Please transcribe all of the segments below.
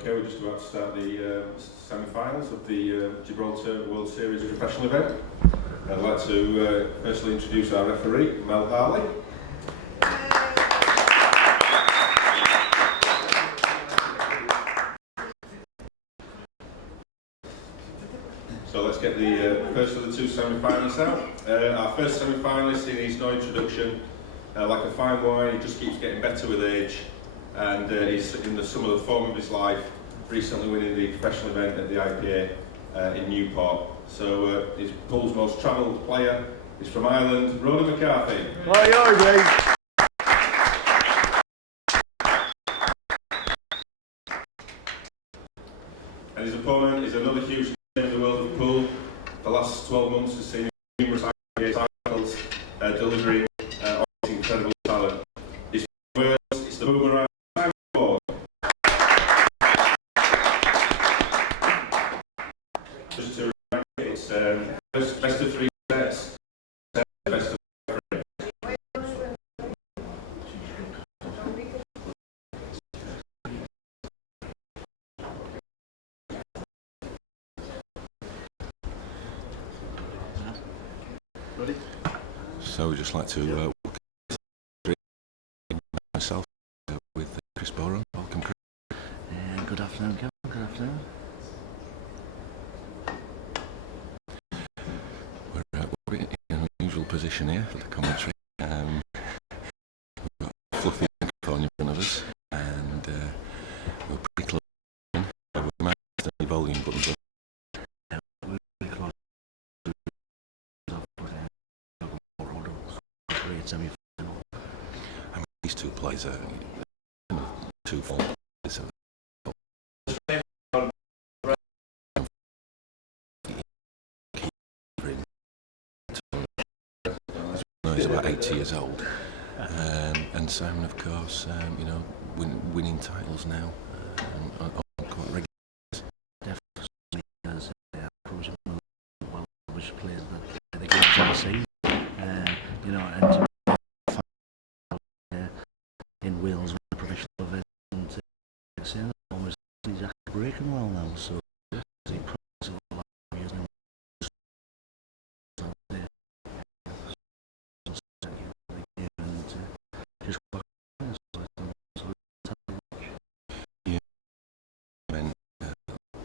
Okay, we're just about to start the semi-finals of the Gibraltar World Series professional event. I'd like to firstly introduce our referee, Mel Harley. So let's get the first of the two semi-finalists out. Our first semi-finalist, he needs no introduction. Like a fine wine, he just keeps getting better with age, and he's in the sum of the form of his life, recently winning the professional event at the IPA in Newport. So he's Pool's most travelled player. He's from Ireland, Ronan McCarthy. Well, you're great. And his opponent is another huge name in the world of pool. The last 12 months has seen numerous IPA titles, delivering on his incredible talent. He's from Wales, it's the boomerang. Just to remind you, it's best of 3 sets, best of 3. Ready? So we'd just like to welcome myself with Chris Boran. Welcome, Chris. Good afternoon, Kevin. Good afternoon. We're in an unusual position here for the commentary. We've got fluffy microphone in front of us, and we're pretty close. We might have the volume buttons on. Semi-final. I mean, these two players are two full players. He's about 80 years old, and Simon, of course, winning titles now, quite regularly. Definitely as well-established players that the game's ever seen. And in Wales, with the professional event, and almost he's actually breaking well now. So he practices a lot of years now.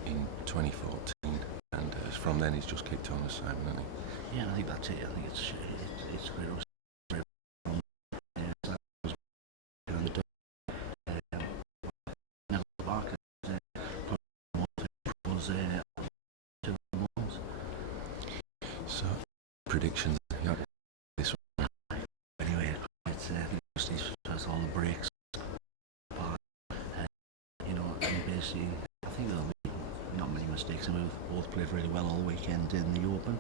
In 2014, and from then he's just kicked on as Simon, hasn't he? Yeah, I think that's it. I think it's great. So, predictions. Yeah, this one. Anyway, it's just these first all the breaks, and basically, I think there'll be not many mistakes. And we've both played really well all weekend in the Open.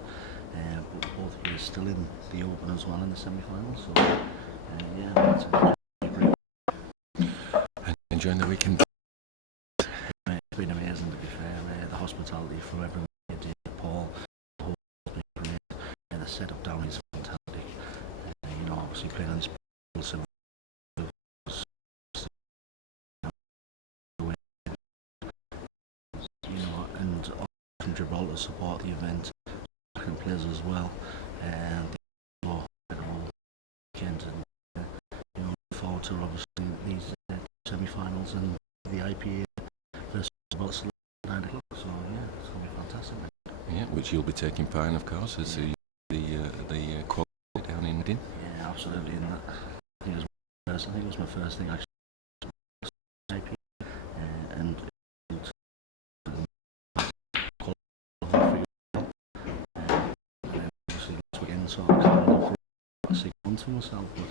But both of you are still in the Open as well in the semi-finals. So, yeah, that's great. And enjoying the weekend. It's been amazing, to be fair. The hospitality from everyone, Paul, the whole has been great. And the setup down is fantastic. Obviously playing on this and from Gibraltar support the event, and players as well. And the whole weekend, and look forward to obviously these semi-finals and the IPA versus Gibraltar 9 o'clock. So yeah, it's going to be fantastic. Yeah, which you'll be taking part in, of course, as the quality down in Medin. Yeah, absolutely. And that, I think it was my first thing actually. And obviously this weekend, so I can't look for a 6 months for myself. But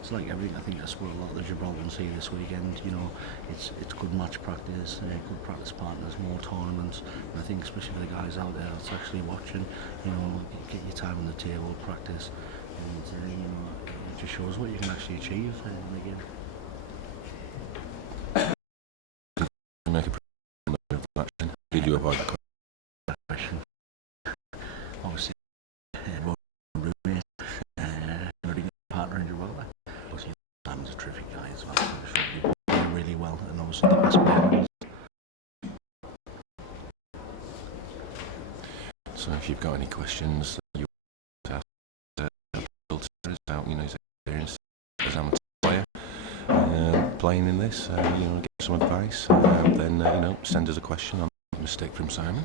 it's like everything. I think that's what a lot of the Gibraltarians see this weekend. It's good match practice, good practice partners, more tournaments. And I think especially for the guys out there that's actually watching, get your time on the table, practice, and it just shows what you can actually achieve in the game. Make a match. Did you avoid that question? Obviously, roommate, really good partner in Gibraltar. Obviously, Simon's a terrific guy as well. So really well, and obviously the best player. So if you've got any questions that you want to ask Gibraltar about, his experience as amateur player playing in this, get some advice, then send us a question on mistake from Simon.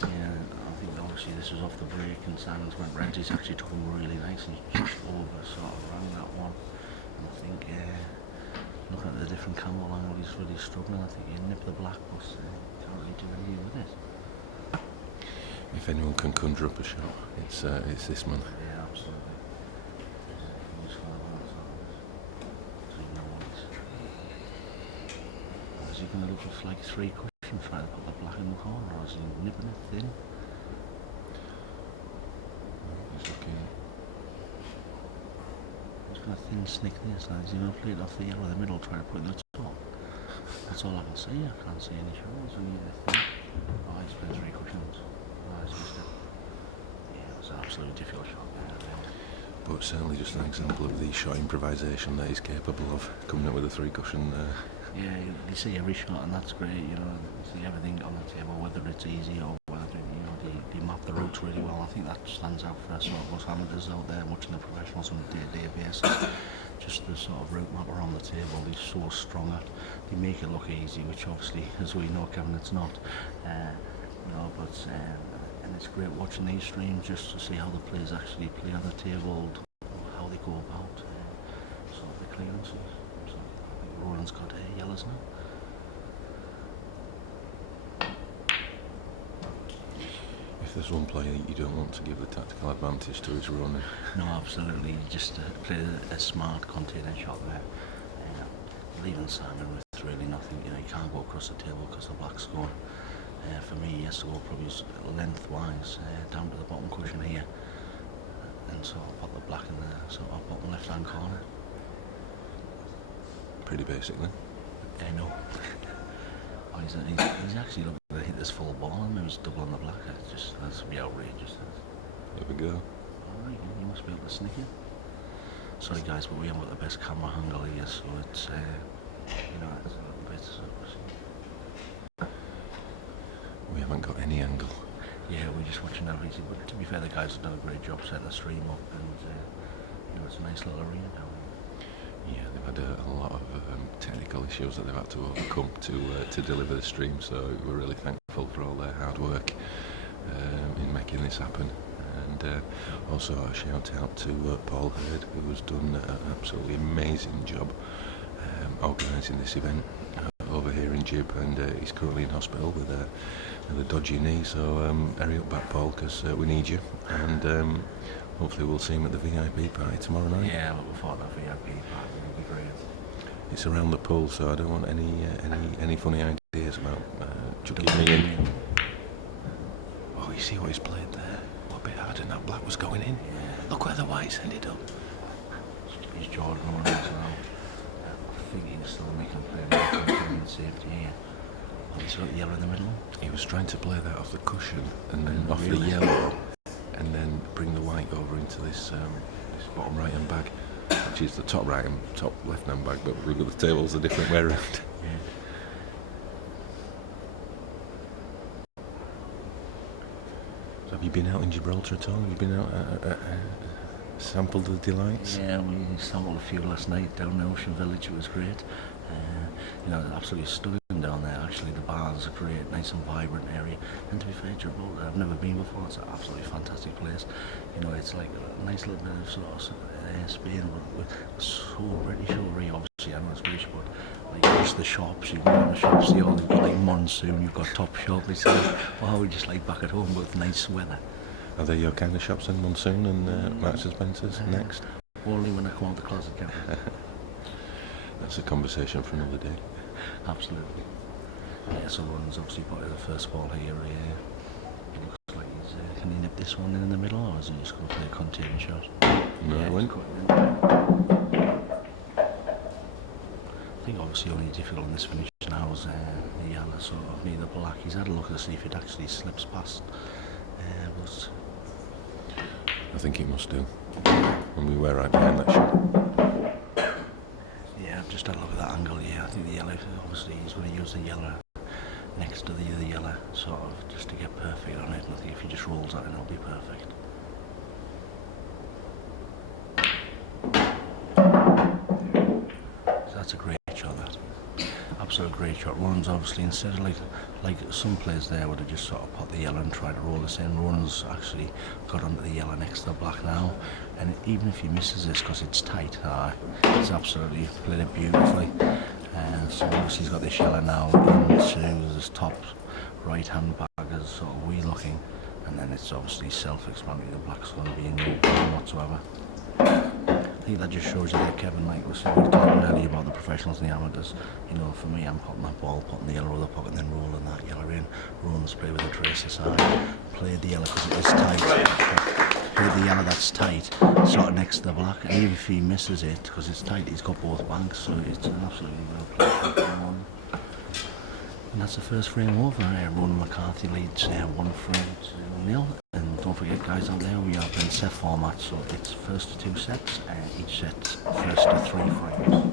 Yeah, I think obviously this was off the break and Simon's went red. He's actually took him really nice and just over sort of around that one. And I think looking at the different camel angle, he's really struggling. I think he nipped the black, but can't really do anything with it. If anyone can conjure up a shot, it's this man. Yeah, absolutely. Is he going to look for like 3 cushions, trying to put the black in the corner, or is he nipping it thin? He's looking. He's got a thin snick there, so he's going to play it off the yellow in the middle, trying to put it in the top. That's all I can see. I can't see any shots. We need a thin. Oh, he's playing 3 cushions. Oh, he's missed it. Yeah, it was an absolutely difficult shot there. But certainly just an example of the shot improvisation that he's capable of, coming up with a 3 cushion. Yeah, you see every shot, and that's great. You see everything on the table, whether it's easy or whether they map the routes really well. I think that stands out for us sort of us amateurs out there watching the professionals on a day-to-day basis. Just the sort of route map around the table, they're so strong at. They make it look easy, which obviously, as we know, Kevin, it's not. And it's great watching these streams just to see how the players actually play on the table, how they go about sort of the clearances. So I think Roland's got yellows now. If there's one player you don't want to give the tactical advantage to, it's Ronan. No, absolutely. Just play a smart containing shot there. Leaving Simon with really nothing. You can't go across the table because the black's gone. For me, he has to go probably lengthwise down to the bottom cushion here, and so I'll put the black in the sort of bottom left-hand corner. Pretty basic then. No. Oh, he's actually looking to hit this full ball, and maybe he's double on the black. That's be outrageous. There we go. Alright, you must be able to sneak it. Sorry guys, but we haven't got the best camera angle here, so it's it's a little bit. We haven't got any angle. Yeah, we're just watching that easy. But to be fair, the guys have done a great job setting the stream up, and it's a nice little arena down here. Yeah, they've had a lot of technical issues that they've had to overcome to deliver the stream, so we're really thankful for all their hard work in making this happen. And also a shout out to Paul Hurd, who has done an absolutely amazing job organising this event over here in Gib, and he's currently in hospital with a dodgy knee, so hurry up back, Paul, because we need you, and hopefully we'll see him at the VIP party tomorrow night. Yeah, looking forward to that VIP party, it'll be great. It's around the pool, so I don't want any funny ideas about chucking me in. Oh, you see what he's played there? What a bit harder than that black was going in. Yeah. Look where the white's ended up. He's Jordan on it now. I think he's still making a play in safety here. Oh, he's got the yellow in the middle. He was trying to play that off the cushion and then off the yellow, and then bring the white over into this bottom right hand bag, which is the top right and top left hand bag, but look at the tables a different way around. Yeah. So have you been out in Gibraltar at all? Have you been out sampled the delights? Yeah, we sampled a few last night down the Ocean Village. It was great. Absolutely stunning down there. Actually, the bars are great, nice and vibrant area. And to be fair, Gibraltar, I've never been before. It's an absolutely fantastic place. It's like a nice little bit of sort of Spain, but so British over here. Obviously, I know it's British, but like just the shops, you've got the shops here. You've got like Monsoon, you've got Top Shop. It's like, wow, we're just like back at home with nice weather. Are they your kind of shops in Monsoon and Marks and Spencer's next? Only when I come out the closet, Captain. That's a conversation for another day. Absolutely. Yeah, so Ron's obviously put the first ball here. It looks like he's. Can he nip this one in the middle, or is he just going to play a containing shot? No, yeah, it went. I think obviously only difficult in this finish now is the yellow sort of near the black. He's had a look to see if it actually slips past. But I think he must do. And we were right behind that shot. Yeah, I've just had a look at that angle. Yeah, I think the yellow. Obviously, he's going to use the yellow next to the yellow, sort of, just to get perfect on it. And I think if he just rolls that in, it'll be perfect. So that's a great shot, that. Absolute great shot. Ronan's obviously, instead of like some players there would have just sort of popped the yellow and tried to roll this in, Ronan's actually got onto the yellow next to the black now, and even if he misses this because it's tight, he's absolutely played it beautifully. So obviously he's got this yellow now into his top right hand bag as sort of wee looking, and then it's obviously self-explanatory, the black's going to be in no problem whatsoever. I think that just shows you that, Kevin, like we were talking earlier about the professionals and the amateurs. You know, for me, I'm popping that ball, putting the yellow in the pocket, and then rolling that yellow in. Ronan's play with the tracer side, played the yellow because it is tight. Played the yellow that's tight, sort of next to the black, and even if he misses it because it's tight, he's got both banks, so it's an absolutely well played one. And that's the first frame over. Ronan McCarthy leads 1 frame to 0. And don't forget, guys out there, we are playing set format, so it's first to 2 sets, each set's first to 3 frames.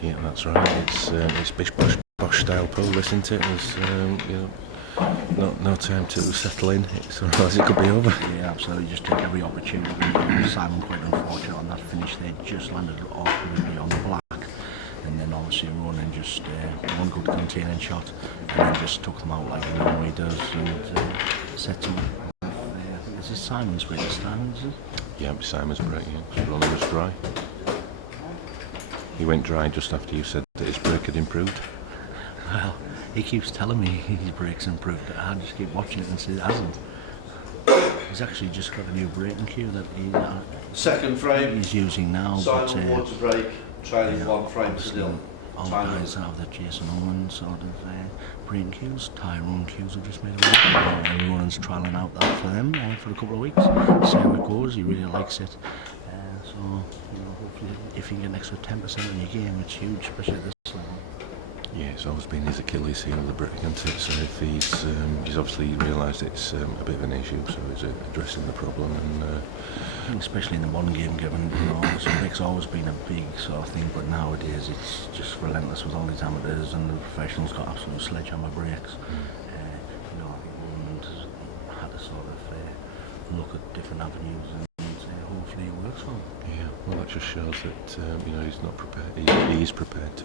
Yeah, that's right. It's bish bosh style pool, isn't it? There's no time to settle in. Otherwise it could be over. Yeah, absolutely. Just take every opportunity. Simon quite unfortunate on that finish there. Just landed awkwardly on the black. And then obviously Ronan just one good containing shot, and then just took them out like he normally does, and set them up. I think this is Simon's break this time, is it? Yeah, Simon's break, yeah. Ronan was dry. He went dry just after you said that his break had improved. Well, he keeps telling me his break's improved. I just keep watching it and see it hasn't. He's actually just got a new breaking cue that second frame. He's using now. Simon Ward's break, trailing 1 frame to 0. All guys out of the Jason Owen sort of breaking cues. Tyrone cues have just made a win. Everyone's trialling out that for them for a couple of weeks. See how it goes. He really likes it. So, you know, hopefully, if you can get an extra 10% in your game, it's huge, especially at this level. Yeah, it's always been his Achilles heel, the break, isn't it? So if he's obviously realised it's a bit of an issue, so he's addressing the problem. And I think especially in the modern game, given, you know, so break's always been a big sort of thing, but nowadays it's just relentless with all these amateurs, and the professionals got absolute sledgehammer breaks. You know, I think Roland had to sort of look at different avenues and hopefully it works for him. yeah, well, that just shows that you know, he's not prepared. He is prepared to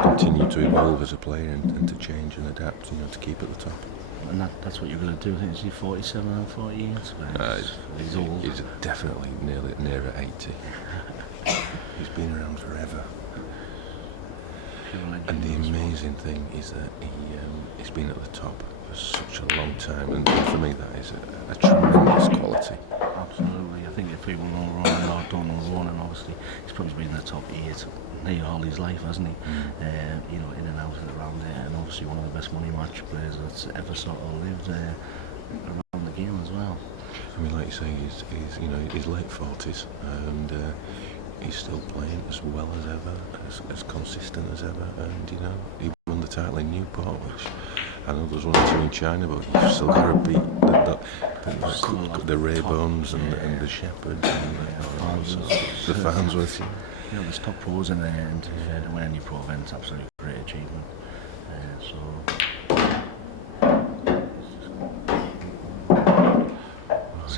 continue to evolve as a player and to change and adapt. You know, to keep at the top. And that's what you're going to do. I think he's 47 and 48. He's old. He's definitely nearer 80. He's been around forever. And the amazing thing is that he's been at the top for such a long time, and for me that is a tremendous quality. Absolutely. I think if people know Ronan or don't know Ronan, obviously he's probably been in the top 8 nearly all his life, hasn't he? You know, in and out and around there, and obviously one of the best money match players that's ever sort of lived around the game as well. I mean, like you say, he's you know, his late 40s, and he's still playing as well as ever, as consistent as ever, and you know, he won the title in Newport, which I know there's 1 or 2 in China, but you've still got to beat the Raybones and the Shepherds and the Farnsworth. You know, there's top pros in there, and to win any pro event's absolutely great achievement. So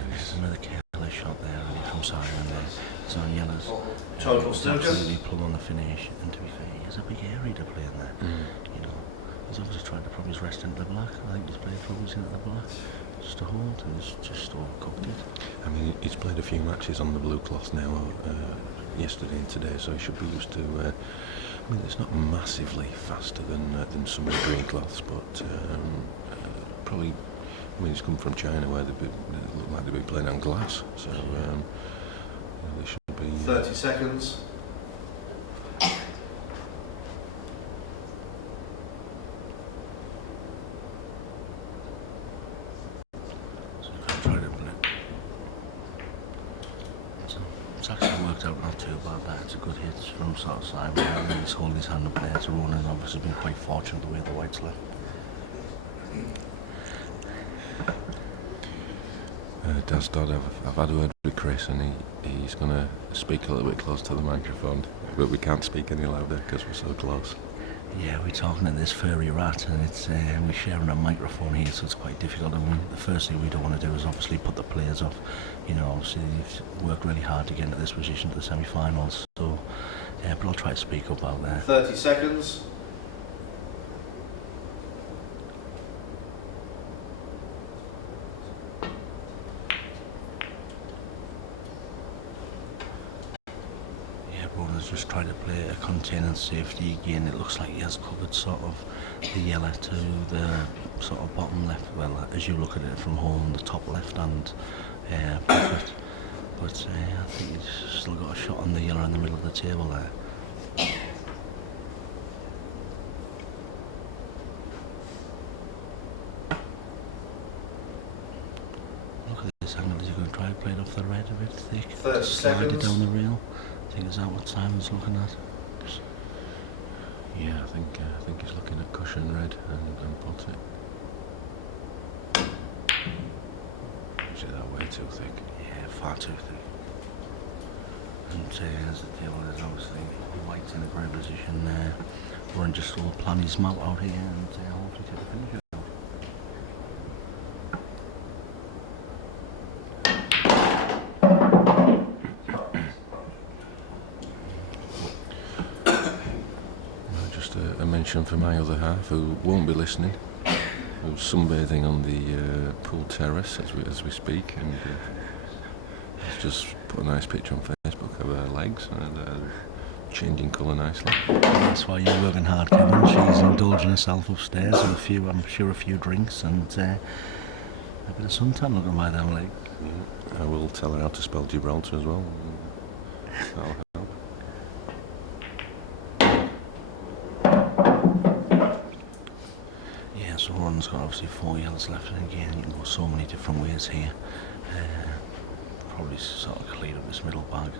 there's another careless shot there from Simon there. It's on yellows. Total snooker. Absolutely plumb on the finish, and to be fair, he has a big area to play in there. You know, he's obviously trying to probably rest into the black. I think he's played probably into the black. Just a hold, and he's just overcooked it. I mean, he's played a few matches on the blue cloth now, yesterday and today, so he should be used to. I mean, it's not massively faster than some of the green cloths, but probably. I mean, he's come from China where they look like they've been playing on glass, so they should be. 30 seconds. It's actually worked out not too bad. It's a good hit from sort of side, and he's holding his hand up there to Ronan. Obviously been quite fortunate the way the white's left. Daz Dodd, I've had a word with Chris, and he's going to speak a little bit close to the microphone, but we can't speak any louder because we're so close. Yeah, we're talking to this furry rat, and it's we're sharing a microphone here, so it's quite difficult. And the first thing we don't want to do is obviously put the players off. You know, obviously they've worked really hard to get into this position to the semi-finals. So, but I'll try to speak up out there. 30 seconds. Ronan's just trying to play a contained safety again. It looks like he has covered sort of the yellow to the sort of bottom left. Well, as you look at it from home, the top left hand pocket. But I think he's still got a shot on the yellow in the middle of the table there. Look at this angle. Is he going to try and play it off the red a bit thick? 30 Slide it seconds. down the rail. I think is that what Simon's looking at? Yeah, I think he's looking at cushion red and pot it. Is it that way too thick? Yeah, far too thick. And as the table is obviously white's in a great position there. Warren just will plan his map out here and hopefully take the finish out. A mention for my other half, who won't be listening, who's sunbathing on the pool terrace as we speak, and he's just put a nice picture on Facebook of her legs and changing colour nicely. That's why you're working hard, Kevin. She's indulging herself upstairs with a few drinks and a bit of suntan looking by them leg. Yeah. I will tell her how to spell Gibraltar as well. That'll help. So Ron's got obviously 4 yellows left, and again you can go so many different ways here. Probably sort of clear up this middle bag,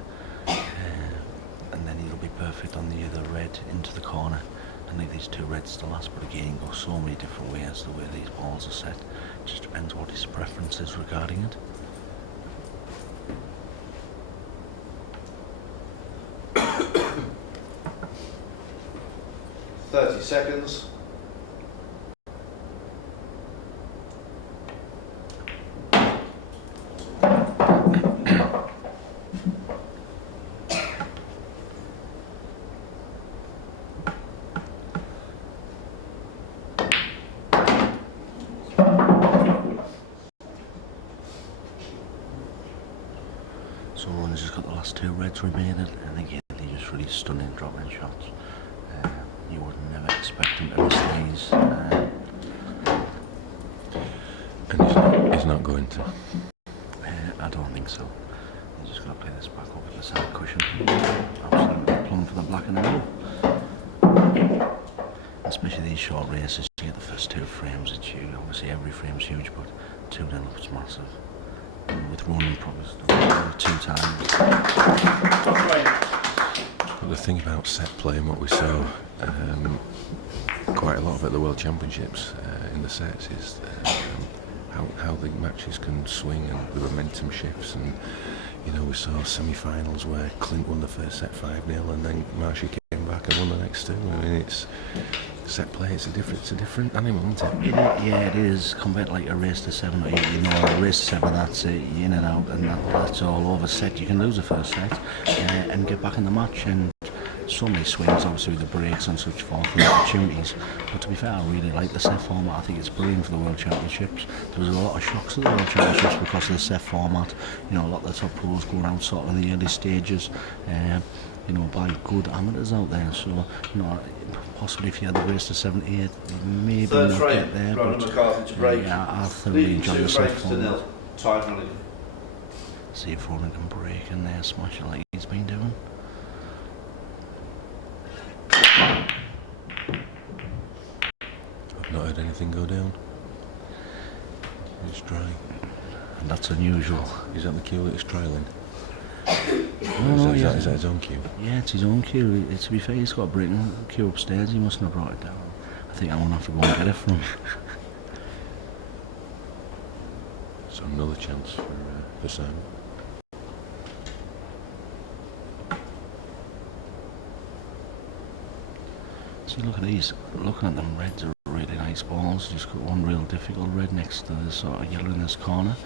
and then it'll be perfect on the other red into the corner. I think these 2 reds to last, but again go so many different ways the way these balls are set. It just depends what his preference is regarding it. 30 seconds. So Ron's just got the last 2 reds remaining, and again they're just really stunning drop-in shots. You would never expect him to miss these. And he's not going to. I don't think so. He's just going to play this back up with the side cushion. Absolutely plumb for the black and yellow. Especially these short races, you get the first 2 frames, it's huge. Obviously every frame's huge, but 2 then looks massive. And with running probably 2 times. But the thing about set play and what we saw quite a lot of at the World Championships in the sets is how the matches can swing and the momentum shifts. And you know, we saw semi-finals where Clint won the first set 5-0, and then Marshy came back and won the next 2. I mean, it's set play. It's a different animal, isn't it? Yeah, it is. Compared to like a race to 7 or 8, you know, a race to 7, that's it, you're in and out, and that's all over set. You can lose the first set and get back in the match, and so many swings, obviously with the breaks and such forth, and opportunities. But to be fair, I really like the set format. I think it's brilliant for the World Championships. There was a lot of shocks at the World Championships because of the set format. You know, a lot of the top pros going out sort of in the early stages, you know, by good amateurs out there. So, you know, possibly if you had the race to 7, 8, maybe Third not frame, get there. Ronan But McCarthy to break. yeah, I thoroughly Leading enjoy 2 the set frames to format. 0. Time running. See if Ronan can break and smash it like he's been doing. I've not heard anything go down. It's dry. And that's unusual. Is that the cue that it's trialling? No, Is that his own cue? Yeah, it's his own cue. To be fair, he's got a Britain cue upstairs. He mustn't have brought it down. I think I'm going to have to go and get it from him. So another chance for Sam. See, look at these. Looking at them, reds are really nice balls. Just got one real difficult red next to the sort of yellow in this corner.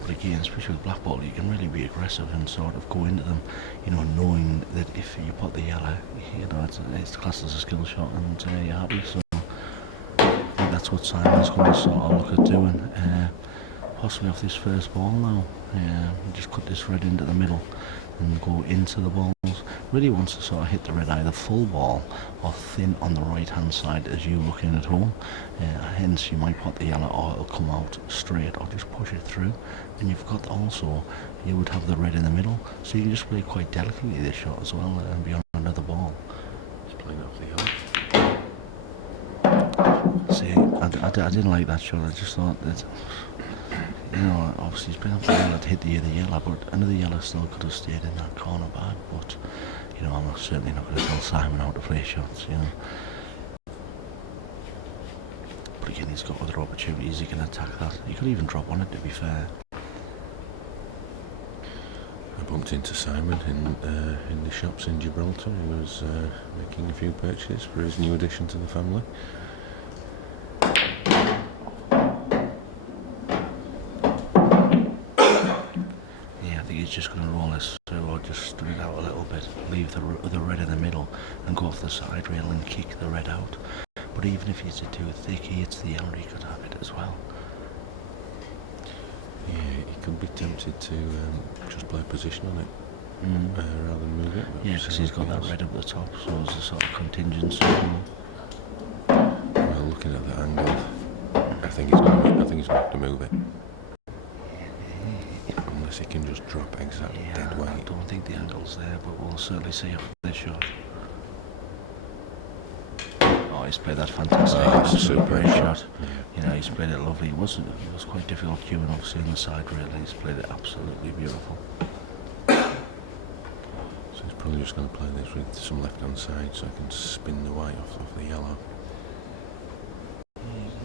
But again, especially with black ball, you can really be aggressive and sort of go into them, you know, knowing that if you put the yellow, you know, it's classed as a skill shot and you're happy. So I think that's what Simon's going to sort of look at doing. Possibly off this first ball now. Just cut this red into the middle and go into the balls. Really wants to sort of hit the red either full ball or thin on the right hand side as you look in at home. Hence you might put the yellow or it'll come out straight or just push it through. And you've got also, you would have the red in the middle, so you can just play quite delicately this shot as well and be on another ball. He's playing off the hole. See, I didn't like that shot. I just thought that, you know, obviously he's been up the yellow to hit the other yellow, but another yellow still could have stayed in that corner bad. But, you know, I'm certainly not going to tell Simon how to play shots, you know. But again, he's got other opportunities, he can attack that. He could even drop on it, to be fair. I bumped into Simon in the shops in Gibraltar. He was making a few purchases for his new addition to the family. He's just going to roll this through or just string it out a little bit, leave the red in the middle and go off the side rail and kick the red out. But even if he's too thick, he hits the yellow, he could have it as well. Yeah, he could be tempted to just play position on it rather than move it. Yeah, because he's got that red up the top, so there's a sort of contingency. Well, looking at the angle, I think he's going to have to move it. Unless he can just drop exactly dead weight. I don't think the angle's there, but we'll certainly see after this shot. Oh, he's played that fantastic. It's a super shot. Yeah. You know, he's played it lovely. It was quite difficult cueing, obviously, on the side rail, and he's played it absolutely beautiful. So he's probably just going to play this with some left-hand side so I can spin the white off the yellow.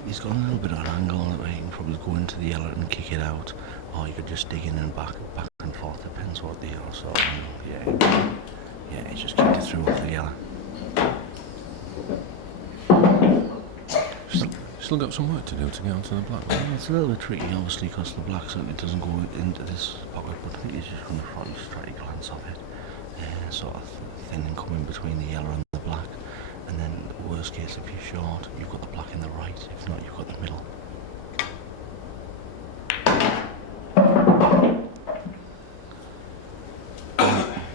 He's got a little bit of an angle on it where he can probably go into the yellow and kick it out, or you could just dig in and back and forth, depends what the yellow sort of angle. Yeah, he just kicked it through off the yellow. Still got some work to do to get onto the black. Yeah, it's a little bit tricky, obviously, because the black certainly doesn't go into this pocket, but I think he's just going to probably just try to glance off it, sort of thin and come in between the yellow and the black. And then, worst case, if you're short, you've got the black in the right. If not, you've got the middle.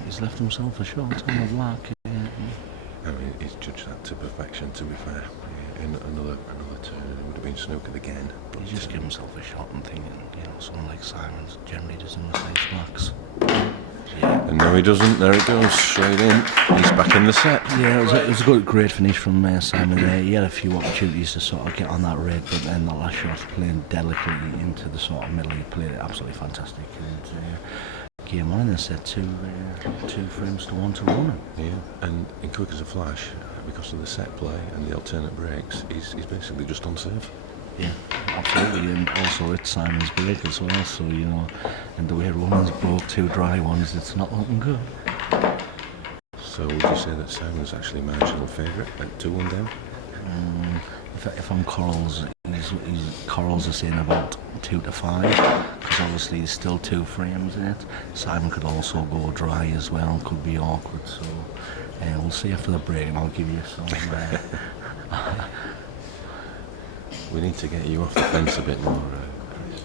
He's left himself a shot on the black. I mean, he's judged that to perfection, to be fair. In another turn, it would have been snookered again. But He's just given himself a shot and thinking, you know, someone like Simon generally doesn't replace blacks. Yeah. And no, he doesn't. There it goes, straight in. He's back in the set. Yeah, it was a good, great finish from Simon there. He had a few opportunities to sort of get on that red, but then the last shot, playing delicately into the sort of middle, he played it absolutely fantastic. And game on in the set, two frames to 1-1. Yeah, and in quick as a flash, because of the set play and the alternate breaks, he's basically just on serve. Yeah, absolutely, and also it's Simon's break as well, so, you know, and the way Roman's broke 2 dry ones, it's not looking good. So would you say that Simon's actually marginal favourite at 2-1 down? If I'm Corals, Corals are saying about 2 to 5, because obviously there's still 2 frames in it. Simon could also go dry as well, could be awkward, so we'll see after the break and I'll give you some. We need to get you off the fence a bit more.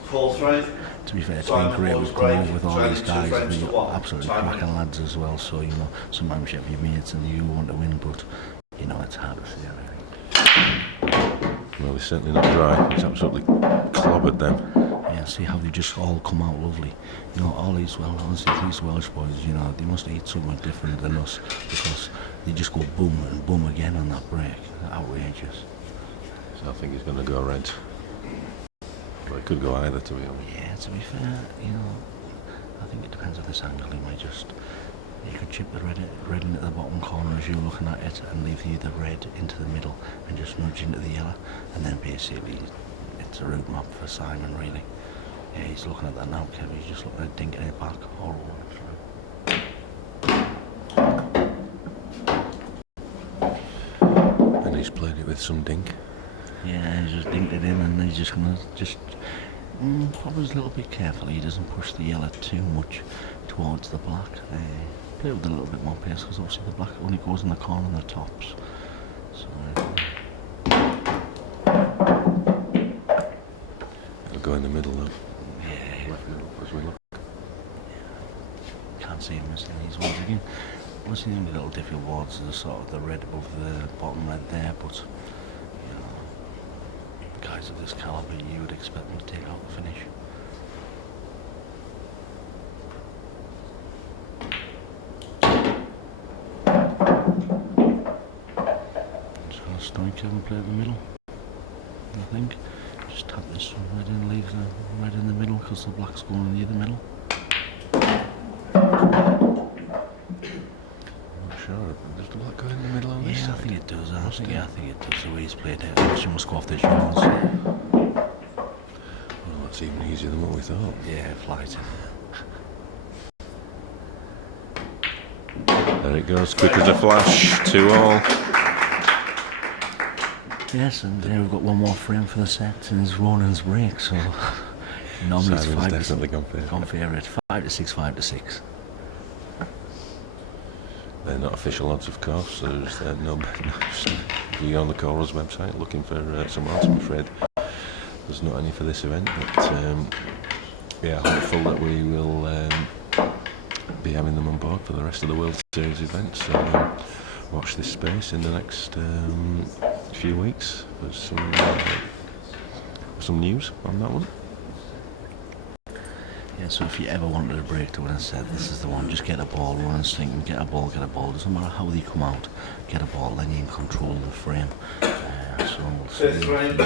Fourth frame. To be fair, it's Simon been great was with coming great. over with all It's these only 2 guys, frames to they're 1. absolutely Simon. cracking lads as well, so, you know, sometimes you have your mates and you want to win, but, you know, it's hard to see everything. Well, he's certainly not dry. He's absolutely clobbered them. Yeah, see how they just all come out lovely. You know, all these, well, honestly, these Welsh boys, you know, they must eat something different than us, because they just go boom and boom again on that break. Outrageous. So I think he's going to go red. But it could go either, to be honest. Yeah, to be fair, you know, I think it depends on this angle. He might just, you could chip the red into the bottom corner as you're looking at it and leave the red into the middle and just nudge into the yellow, and then basically it's a route map for Simon, really. Yeah, he's looking at that now, Kevin. He's just looking at dinking it back all the way through. And with some dink. Yeah, he's just dinked it in, and he's just gonna probably a little bit careful. He doesn't push the yellow too much towards the black. Play with a little bit more pace because obviously the black only goes in the corner and the tops. So It'll go in the middle though. yeah, Left middle as we look. can't see him missing these ones again. Obviously, the only little difficult ones are sort of the red above the bottom red there, but you know, guys of this caliber, you would expect them to take out the finish. Just gonna strike him and play at the middle. I think just tap this one red in, leave the red in the middle because the black's going in the other middle. Sure, does the black go in the middle on this Yeah, I side? think it does. I think it does. The way he's played it, she must go off the shores. Well, that's even easier than what we thought. Yeah, flight. There it goes, quick as a flash, 2-all. Yes, and we've got one more frame for the set, and it's Ronan's break. So normally it's Simon's 5 definitely gone favourite. Gone favourite. 5 to 6, 5 to 6. They're not official odds, of course. There's no. If you go on the Corals website looking for some odds, I'm afraid there's not any for this event. But yeah, hopeful that we will be having them on board for the rest of the World Series events. So watch this space in the next few weeks for some news on that one. Yeah, so if you ever wanted a break to win a set, this is the one. Just get a ball, run and sink, and get a ball. Doesn't matter how they come out. Get a ball, then you can control the frame. So we'll Fifth frame,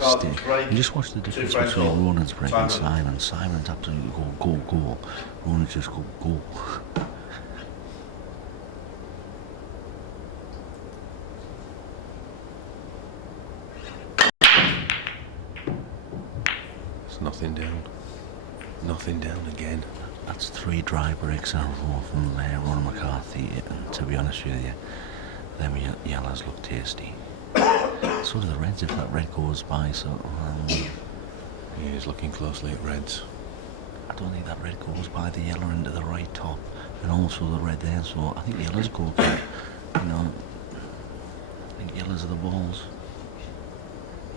stay. And just watch the difference between Ronan's break and Simon. Simon's absolutely go. Ronan's just go. It's nothing down. Nothing down again. That's 3 dry breaks in a row from Ronan McCarthy, and to be honest with you, them yellows look tasty. So do the reds if that red goes by, so Yeah, he's looking closely at reds. I don't think that red goes by the yellow into the right top, and also the red there, so I think the yellows go good. You know, I think yellows are the balls.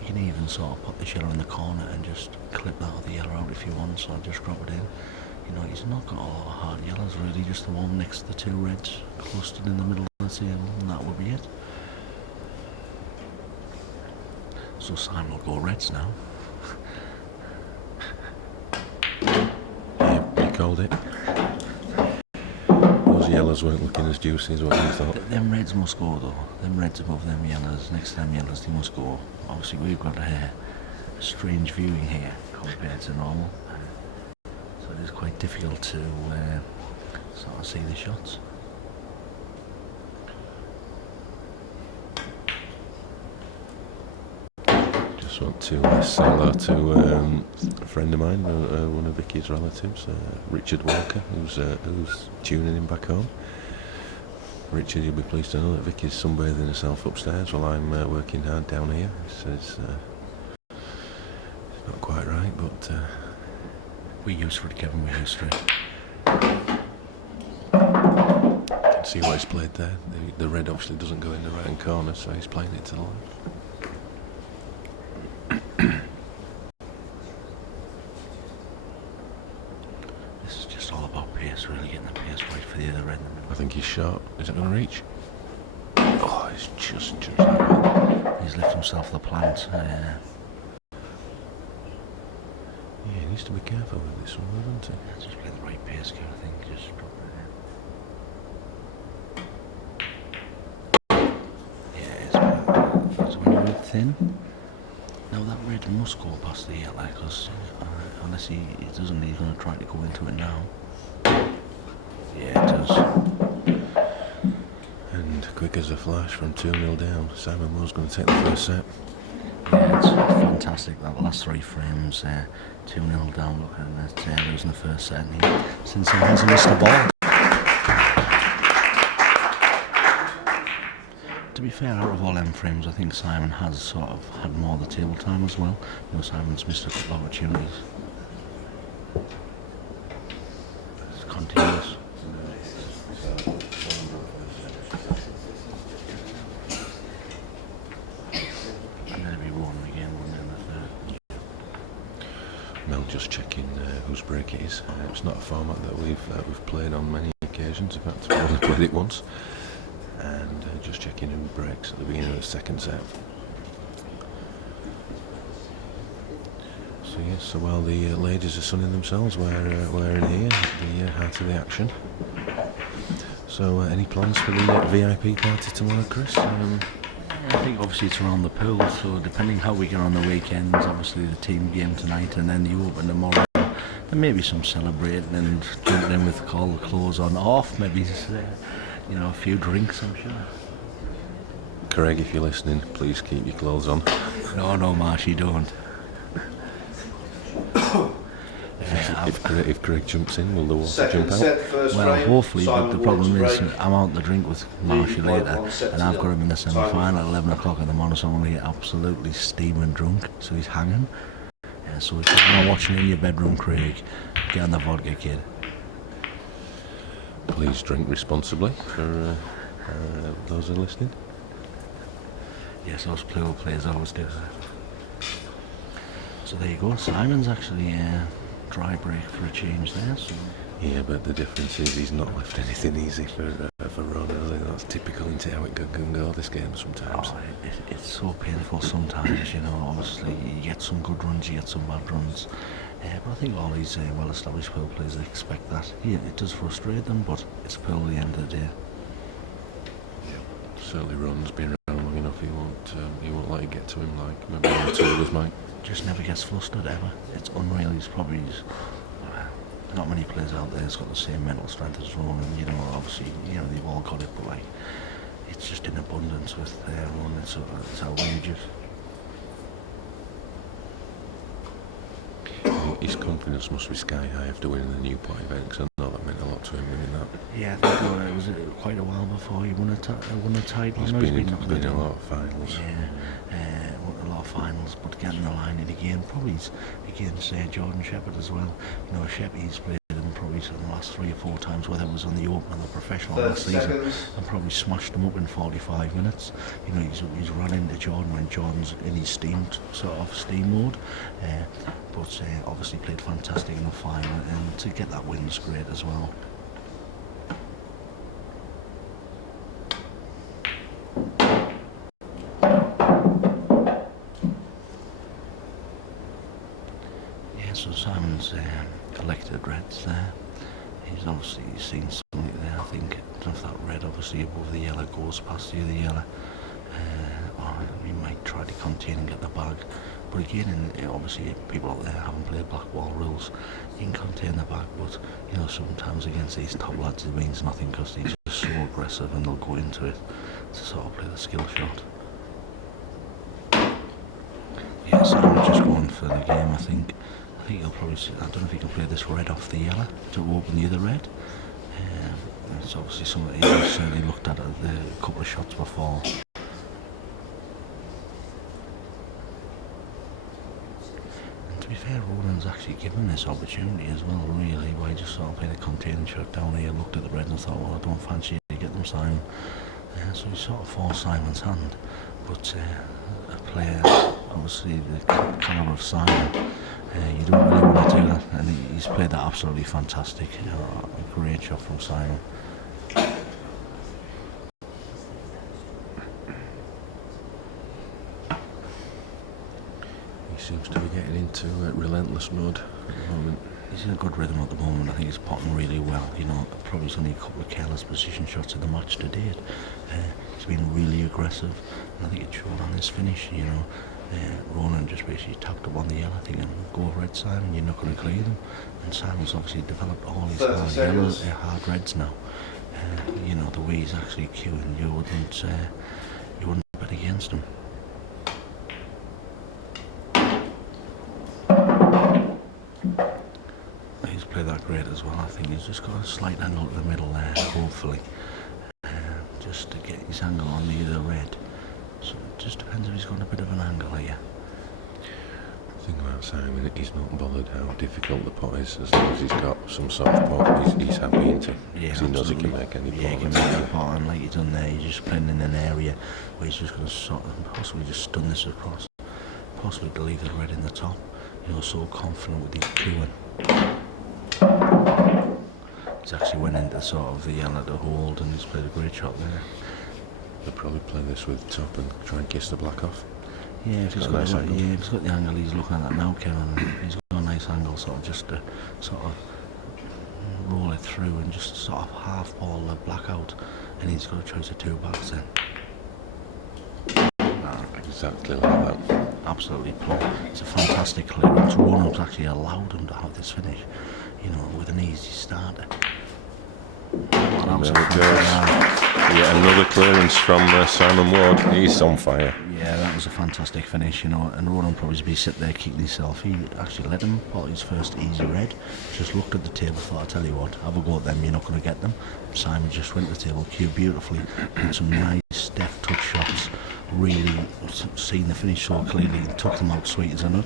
You can even sort of put this yellow in the corner and just clip that other yellow out if you want, so just drop it in. You know, he's not got a lot of hard yellows really, just the one next to the 2 reds clustered in the middle of the table, and that would be it. So Simon will go reds now. Yeah, you called it. Those yellows weren't looking as juicy as what you thought. Them reds must go though. Them reds above them yellows, next to them yellows, they must go. Obviously we've got a strange viewing here compared to normal. So it is quite difficult to sort of see the shots. Just want to say hello to a friend of mine, one of Vicky's relatives, Richard Walker, who's tuning in back home. Richard, you'll be pleased to know that Vicky's sunbathing herself upstairs while I'm working hard down here. He says it's not quite right, but We're used to it, Kevin, we're used to it. you can see what he's played there. The red obviously doesn't go in the right hand corner, so he's playing it to the left. This is just all about pace, really, getting the pace right for the other red in the middle. I think he's short. Is it going to reach? Oh, it's just like that. He's left himself the plant. Yeah, he needs to be careful with this one, doesn't he? Just play the right pace, Kev, I think. Just drop it in. Yeah, it's when you're thin. Now that red must go past the yellow, because unless he doesn't, he's going to try to go into it now. Yeah, it does. And quick as a flash from 2-0 down. Simon Moore's going to take the first set. Yeah, it's fantastic. That last 3 frames, 2-0 down, looking at losing the first set, and he, since he hasn't missed the ball. To be fair, out of all them frames, I think Simon has sort of had more of the table time as well. You know, Simon's missed a couple of opportunities. It's continuous. And then it'd be Ronan again, wouldn't it, in the third? Mel just checking whose break it is. It's not a format that we've played on many occasions. In fact, we've only played it once. And just checking who breaks at the beginning of the second set. So yes, so while the ladies are sunning themselves, we're in here, the heart of the action. So any plans for the VIP party tomorrow, Chris? I think obviously it's around the pool, so depending how we get on the weekends, obviously the team game tonight and then the Open tomorrow, there may be some celebrating and jumping in with all the clothes on off, maybe you know, a few drinks, I'm sure. Craig, if you're listening, please keep your clothes on. No, Marshy, don't. If Craig jumps in, will the water Second jump out? set, first Well, frame. hopefully, but Simon the problem Ward's is break. I'm out the drink with Marshy Lead later, one set and to I've got him in the Simon. semi-final at 11 o'clock in the morning, so I'm going to get absolutely steaming drunk, so he's hanging. So if you're not watching in your bedroom, Craig, get on the vodka, kid. Please drink responsibly for those who are listening. Yes, those plural players always do. So there you go. Simon's actually dry break for a change there. So. Yeah, but the difference is he's not left anything easy for Ronan. I think that's typical into how it can go this game sometimes. Oh, it's so painful sometimes, you know. Obviously, you get some good runs, you get some bad runs. But I think all these well-established pool players expect that. Yeah, it does frustrate them, but it's a pool at the end of the day. Certainly Ron's been around long enough, he won't let it get to him like maybe one or two of us might. Just never gets flustered ever. It's unreal. He's probably not many players out there that's got the same mental strength as Ronan. You know, obviously, you know they've all got it, but like it's just in abundance with Ronan. It's outrageous. His confidence must be sky high after winning the Newport event, because I know that meant a lot to him winning that. Yeah, I think it was quite a while before he won a title. He's been in a lot of finals. Yeah, won a lot of finals, but getting the line in again, probably against Jordan Shepherd as well. You know, Shepherd's played him probably in the last 3 or 4 times, whether it was on the Open or the Professional 30 last season, seconds. and probably smashed him up in 45 minutes. You know, he's run into Jordan when Jordan's in his steam mode. But obviously played fantastic in the final, and to get that win's great as well. Yeah, so Simon's collected reds there. He's obviously seen something there. I think if that red obviously above the yellow goes past the other yellow, or he might try to contain and get the bag. But again, obviously people out there haven't played black ball rules. You can contain the bag, but you know sometimes against these top lads it means nothing because they're just so aggressive and they'll go into it to sort of play the skill shot. Yeah, Simon's just going for the game. I think he'll probably. I don't know if he can play this red off the yellow to open the other red. It's obviously something he's certainly looked at the couple of shots before. To be fair, Ronan's actually given this opportunity as well, really, by just sort of playing a containing shot down here, looked at the red and thought, well, I don't fancy it to get them Simon. So he sort of forced Simon's hand, but a player, obviously the calibre of Simon, you don't really want to do that, and he's played that absolutely fantastic. You know, a great shot from Simon. Seems to be getting into relentless mode at the moment. He's in a good rhythm at the moment. I think he's potting really well. You know, probably only a couple of careless position shots in the match to date. He's been really aggressive, and I think it showed on his finish. You know, Ronan just basically tapped up on the yellow, thinking, "Go red, Simon. You're not going to clear them." And Simon's obviously developed all his hard yellows, hard reds now. You know, the way he's actually queuing, you wouldn't bet against him. He's played that great as well. I think he's just got a slight angle to the middle there, hopefully. just to get his angle on the other red. So it just depends if he's got a bit of an angle here. The thing about Simon, he's not bothered how difficult the pot is, as long as he's got some soft pot, he's happy into. Yeah, Because he knows he can make any pot. Yeah, he can make any pot, and like he's done there, he's just playing in an area where he's just going to sort of possibly just stun this across, possibly to leave the red in the top. You know, so confident with his cueing. He's actually went into sort of the yellow to hold, and he's played a great shot there. He'll probably play this with top and try and kiss the black off. Yeah, if he's got, nice if he's got the angle he's looking at that now, Kevin, he's got a nice angle, sort of just to sort of roll it through and just sort of half ball the black out, and he's got a choice of two backs then. Exactly like that. Absolutely plumb. It's a fantastic clearance. Rowan's actually allowed him to have this finish, you know, with an easy starter. And there it goes. Yeah, another clearance from Simon Ward. He's on fire. Yeah, that was a fantastic finish, you know, and Rowan probably be sitting there kicking himself. He actually let him pot his first easy red, just looked at the table, thought, I'll tell you what, have a go at them, you're not going to get them. Simon just went to the table, cued beautifully, and some nice deft touch shots, really seen the finish so clearly and took them out sweet as a nut.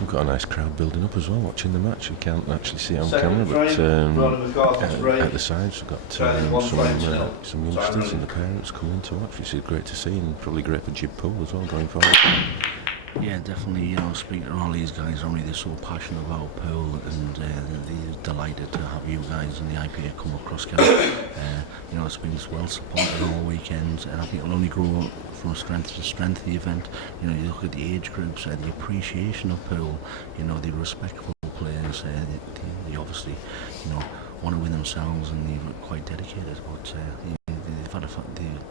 We've got a nice crowd building up as well, watching the match. You can't actually see it on Second camera, but frame, at the sides we've got Trailing one frame still. some youngsters and the parents coming to watch, which is great to see, and probably great for Gib Pool as well going forward. Yeah, definitely, you know, speaking to all these guys, only they're so passionate about pool, and they're delighted to have you guys and the IPA come across, Kevin. You know, it's been well supported all weekend, and I think it'll only grow from strength to strength, the event. You know, you look at the age groups and the appreciation of pool, you know, the respectful players, they obviously, you know, want to win themselves, and they're quite dedicated, but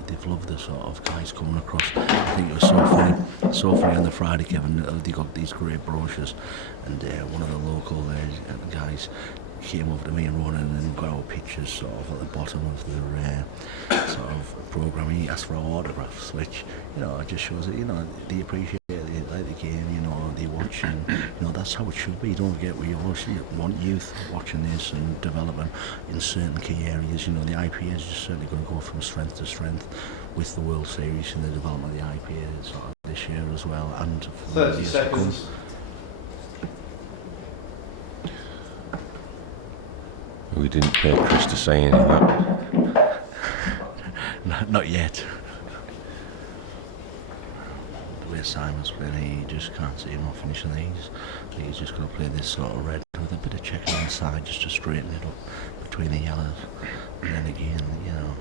they've loved the sort of guys coming across. I think it was so funny on the Friday, Kevin. They got these great brochures, and one of the local guys came over to me and Ronan and got our pictures sort of at the bottom of the sort of programme. He asked for our autographs, which, you know, it just shows that, you know, they appreciate it, they like the game, you know, they watch, and, you know, that's how it should be. Don't forget, we obviously want youth watching this and developing in certain key areas. You know, the IPA is just certainly going to go from strength to strength with the World Series and the development of the IPA sort of this year as well, and 30 seconds. We didn't pay Chris to say any of that. Not yet. The way Simon's playing, you just can't see him not finishing these. He's just going to play this sort of red with a bit of checking on the side just to straighten it up between the yellows. And then again, you know,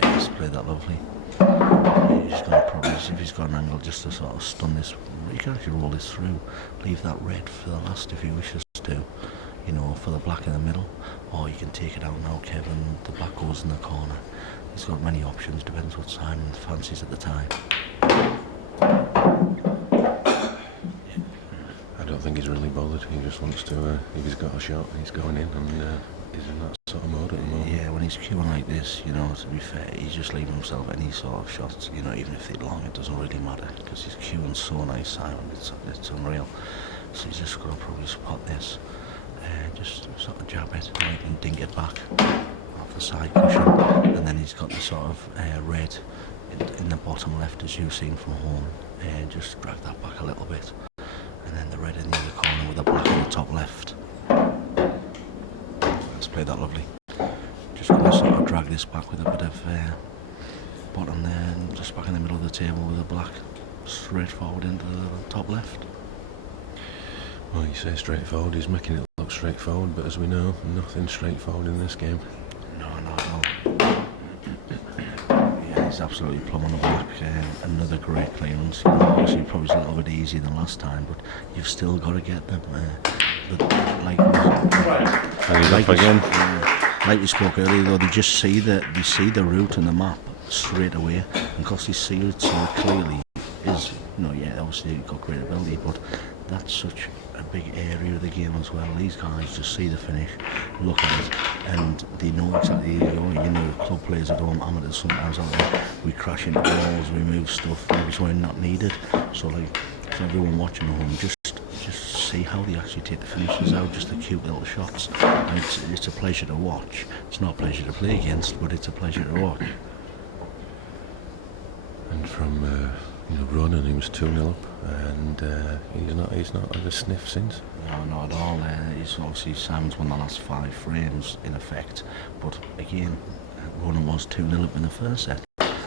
yeah, he's played that lovely. He's going to probably, if he's got an angle just to sort of stun this, he can actually roll this through, leave that red for the last if he wishes to. You know, for the black in the middle, or you can take it out now, Kevin. The black goes in the corner. He's got many options, depends what Simon fancies at the time. I don't think he's really bothered. He just wants to, if he's got a shot, he's going in, and he's in that sort of mode at the moment. Yeah, when he's queuing like this, you know, to be fair, he's just leaving himself any sort of shots, you know, even if they're long, it doesn't really matter, because he's queuing so nice, Simon, it's unreal. So he's just going to probably spot this. Just sort of jab it and dink it back off the side cushion, and then he's got the sort of red in the bottom left, as you've seen from home, and just drag that back a little bit, and then the red in the other corner with the black in the top left. Let's play that lovely. Just going to sort of drag this back with a bit of bottom there, and just back in the middle of the table with the black straight forward into the top left. Well, you say straightforward, he's making it look straightforward, but as we know, nothing straightforward in this game. No. Yeah, he's absolutely plumb on the black. Another great clearance. You know, obviously, probably a little bit easier than last time, but you've still got to get them. Like we spoke earlier, though, they just see the route and the map straight away, and because they see it so clearly, is Yeah, obviously they've got great ability, but that's such a big area of the game as well. These guys just see the finish, look at it, and they know exactly, club players at home, amateurs sometimes out there, we crash into walls, we move stuff, maybe something not needed. So like, for everyone watching at home, just see how they actually take the finishes out, just the cute little shots. And it's a pleasure to watch. It's not a pleasure to play against, but it's a pleasure to watch. And from Ronan, he was 2-0 up, and he's not had a sniff since. No, not at all. He's obviously Simon's won the last 5 frames in effect, but again, Ronan was 2-0 up in the first set.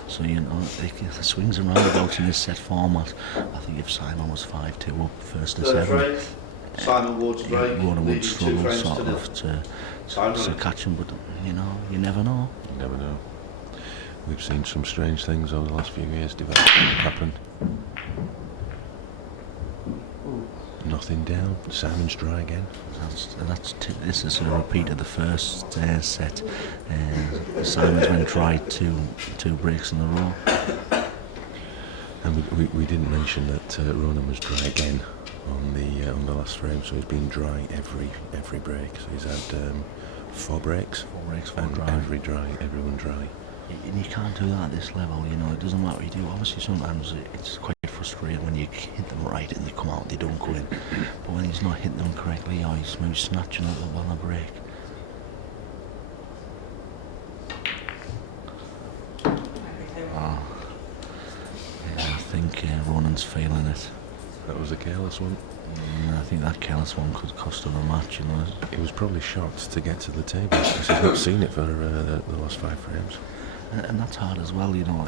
So the swings and roundabouts in this set format. I think if Simon was 5-2 up, first to 7, Simon Ward's break. Ronan would leading 2 struggle frames sort to of nil. to catch him, but you never know. You never know. We've seen some strange things over the last few years happen. Nothing down. Simon's dry again. This is a repeat of the first set. Simon's went dry two breaks in a row. And we didn't mention that Ronan was dry again on the last frame, so he's been dry every break. So he's had 4 breaks. 4 breaks, 4 and dry. Everyone dry. And you can't do that at this level, it doesn't matter what you do. Obviously sometimes it's quite frustrating when you hit them right and they come out, they don't go in. But when he's not hitting them correctly, or he's maybe snatching up on a break. I think Ronan's feeling it. That was a careless one. I think that careless one could cost him a match, He was probably shocked to get to the table because he's not seen it for the last 5 frames. And that's hard as well, even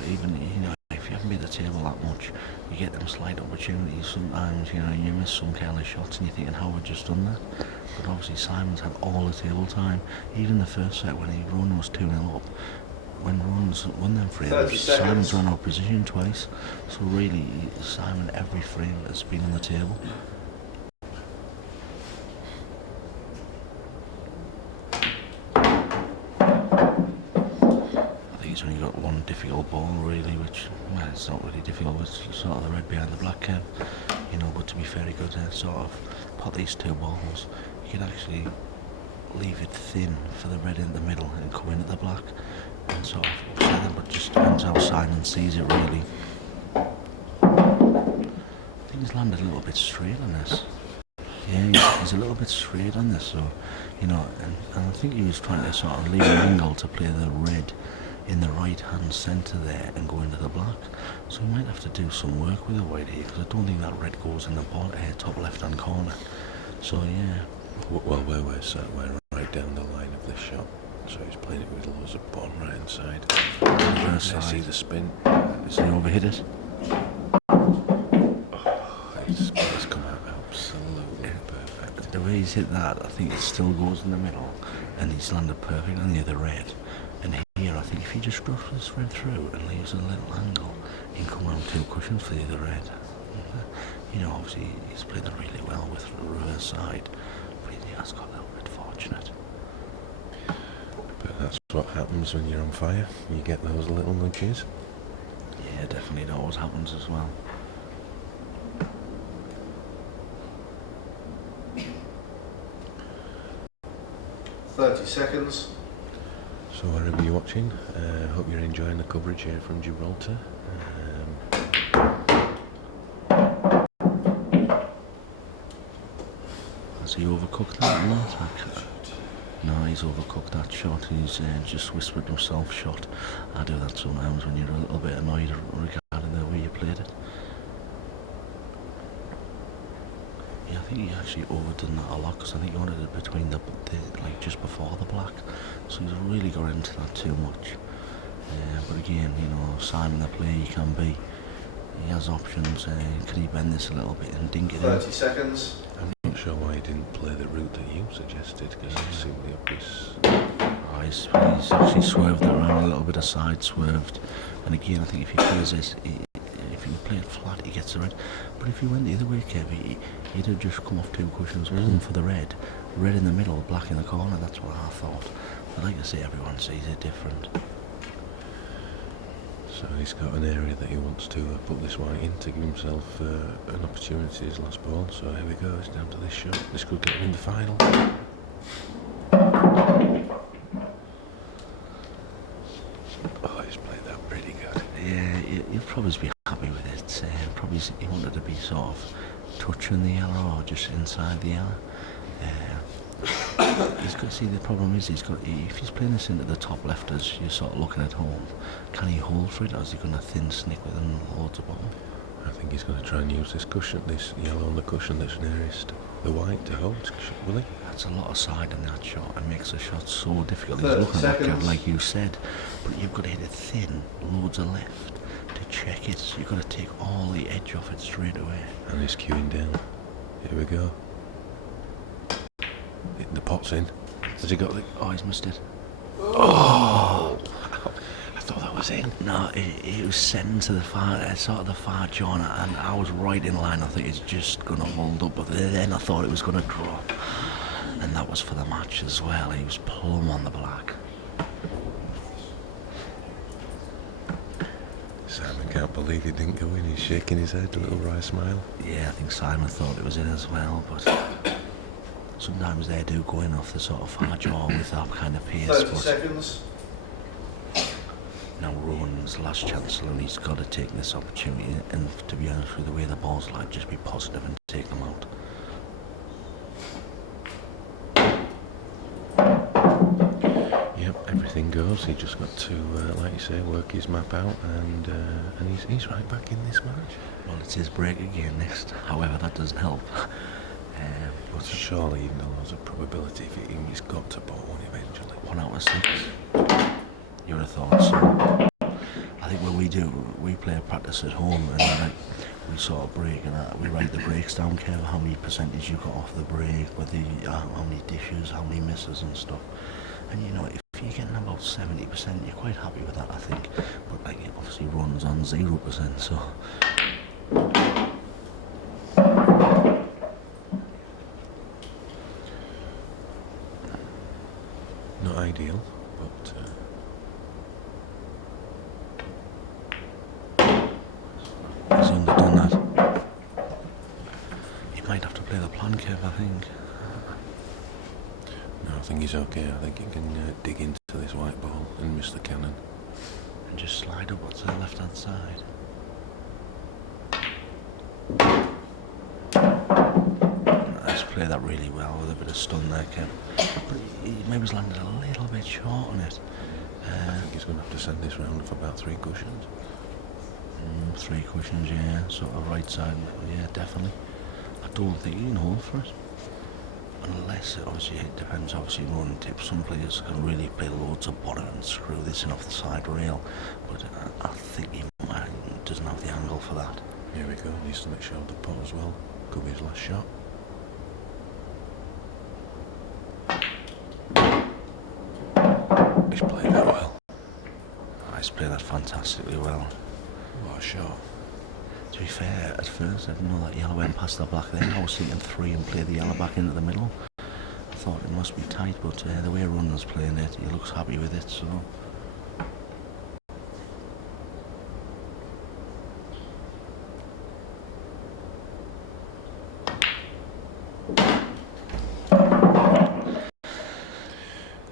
if you haven't been at the table that much, you get them slight opportunities sometimes, you miss some careless shots and you're thinking, how have we just done that? But obviously Simon's had all the table time. Even the first set when Ronan was 2-0 up, when Ronan's won them frames, Simon's run out of position twice. So really, Simon, every frame has been on the table. He's only got one difficult ball really, which, it's not really difficult, it's sort of the red behind the black cap, but to be very good sort of pot these 2 balls, you can actually leave it thin for the red in the middle and come in at the black and sort of upset them, but just depends how Simon sees it really. I think he's landed a little bit straight on this. Yeah, he's a little bit straight on this, so, and I think he was trying to sort of leave an angle to play the red in the right hand centre there and go into the black, so we might have to do some work with the white here because I don't think that red goes in the top left hand corner. So yeah. Well, where we're sat, we're right down the line of this shot, so he's playing it with loads of bottom right hand side. I see the spin. Has he overhit it? It's come out absolutely perfect. The way he's hit that, I think it still goes in the middle and he's landed perfect on the other red. And here, I think if he just drops this red through and leaves a little angle, he can come around 2 cushions for the other red. Obviously he's played it really well with the reverse side, but he has got a little bit fortunate. But that's what happens when you're on fire. You get those little nudges. Yeah, definitely. It always happens as well. .30 seconds. So wherever you're watching, hope you're enjoying the coverage here from Gibraltar. Has he overcooked that or not? No, he's overcooked that shot. He's just whispered himself shot. I do that sometimes when you're a little bit annoyed regarding the way you played it. Yeah, I think he actually overdone that a lot because I think he wanted it between the like just before the black, so he's really got into that too much. But again, Simon the player he can be. He has options. Can he bend this a little bit and dink it 30 in? seconds. I'm not sure why he didn't play the route that you suggested, because it seemed the obvious. Oh, he's actually swerved it around a little bit, of side swerved. And again, I think if he plays this, if you play it flat, he gets the red. But if he went the other way, Kev, he'd have just come off 2 cushions, come for the red in the middle, black in the corner. That's what I thought. But like I say, everyone sees it different. So So he's got an area that he wants to put this white in to give himself an opportunity his last ball. So here we go, it's down to this shot. This could get him in the final. Oh, he's played that pretty good. Yeah, he'll probably be happy with it. Probably he wanted to be sort of touching the yellow or just inside the yellow. He's got to see the problem is if he's playing this into the top left as you're sort of looking at home, can he hold for it or is he going to thin snick with and loads of ball? I think he's going to try and use this cushion, this yellow on the cushion that's nearest the white to hold, will he? That's a lot of side in that shot. It makes the shot so difficult. 30 He's looking at that seconds. like you said, but you've got to hit it thin, loads of left to check it. So you've got to take all the edge off it straight away. And he's queuing down. Here we go. The pot's in. Has he got the... Oh, he's missed it. Oh! I thought that was in. No, it was sent to the far, sort of the far corner, and I was right in line. I think it's just going to hold up, but then I thought it was going to drop. And that was for the match as well. He was plumb on the black. Simon can't believe he didn't go in. He's shaking his head, a little wry smile. Yeah, I think Simon thought it was in as well, but sometimes they do go in off the sort of far jaw with that kind of pace. 30 But seconds. now Rowan's last chance, and he's got to take this opportunity. And to be honest with the way the ball's like, just be positive and take them out. Yep, everything goes. He just got to, like you say, work his map out, and he's right back in this match. Well, it's his break again next. However, that doesn't help. But surely, even though there's a probability of it, he's got to ball one eventually. 1 out of 6. You would have thought so. I think what we play a practice at home, and we sort of break, and we write the breaks down, Kev, how many percentage you got off the break, whether how many dishes, how many misses and stuff. And you know, if you're getting about 70%, you're quite happy with that, I think. But like, it obviously runs on 0%, so. Not ideal, but He's underdone that. He might have to play the plan, Kev, I think. no, I think he's okay. I think he can dig into this white ball and miss the cannon. And just slide up to the left-hand side. He's played that really well with a bit of stun there, Kev. But he maybe was landed a little bit short on it. I think he's going to have to send this round for about 3 cushions. 3 cushions, yeah, sort of right side, yeah, definitely. I don't think he can hold for it. Unless, obviously, it depends, obviously, running tips. Some players can really play loads of bottom and screw this in off the side rail, but I think he doesn't have the angle for that. Here we go, needs to make sure of the pot as well. Could be his last shot. He's played that well. He's played that fantastically well. What a shot. To be fair, at first I didn't know that yellow went past the black then. I was thinking 3 and play the yellow back into the middle. I thought it must be tight, but the way Runner's playing it, he looks happy with it, so.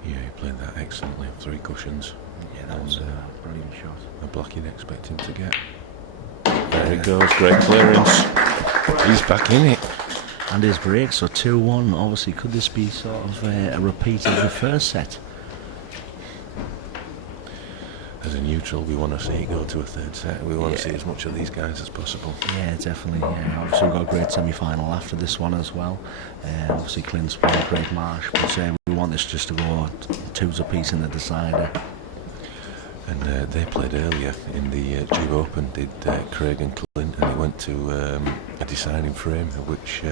Yeah, he played that excellently on 3 cushions. Yeah, that was a brilliant shot. A block you'd expect him to get. There it goes, great clearance. He's back in it. And his break, so 2-1. Obviously, could this be sort of a repeat of the first set? As a neutral, we want to see it go to a 3rd set. We want to see as much of these guys as possible. Yeah, definitely. Yeah. Obviously, we've got a great semi-final after this one as well. Obviously, Clint's playing Craig Marsh, but we want this just to go 2s apiece in the decider. And they played earlier in the Tube Open, did Craig and Clint, and it went to a deciding frame, which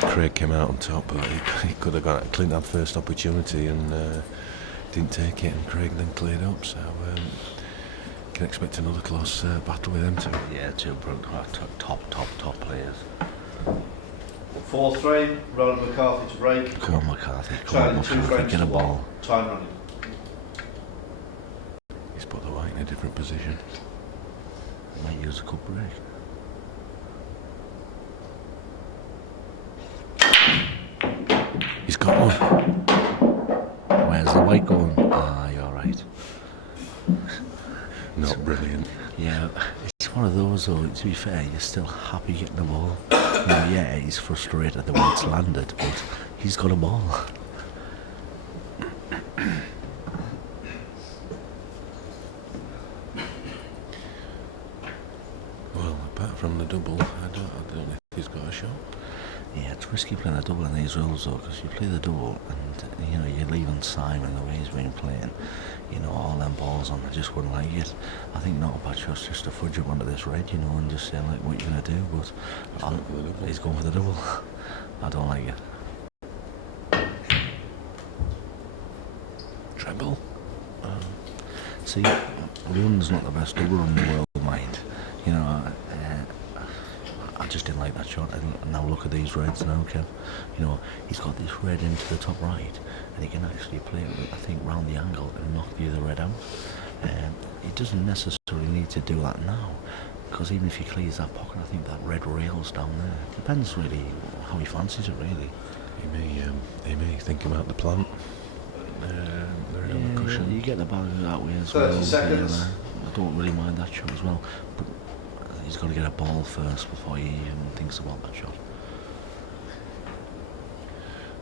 Craig came out on top, but he could have got Clint had first opportunity and didn't take it, and Craig then cleared up. So can expect another close battle with them two. Yeah, 2 top players. 4th frame, Roland McCarthy to break. Come on, McCarthy. Come Trying on, 2 McCarthy. frames Get to a 1. ball. Time running. He's put the white in a different position. Might use a cup break. He's got one. Where's the white going? Ah, you're right. Not brilliant. Yeah, it's one of those though, to be fair, you're still happy getting the ball. You know, yeah, he's frustrated the way it's landed, but he's got a ball. Well, apart from the double, I don't know if he's got a shot. Yeah, it's risky playing a double in these rules though, because you play the double and, you know, you're leaving Simon the way he's been playing. You know, all them balls on, I just wouldn't like it. I think not a bad shot's just to fudge up onto this red, you know, and just say like, what you going to do, but he's going for the double. I don't like it. Treble. See, Leon's not the best doubler in the world, mind. You know, I just didn't like that shot. And now look at these reds now, Kev. You know, he's got this red into the top right, and he can actually play it, I think, round the angle and knock the other red out. He doesn't necessarily need to do that now, because even if he clears that pocket, I think that red rails down there. Depends really how he fancies it, really. He may think about the plant. They're on the cushion. You get the ball that way as 30 well. seconds. Yeah, I don't really mind that shot as well, but he's got to get a ball first before he even thinks about that shot.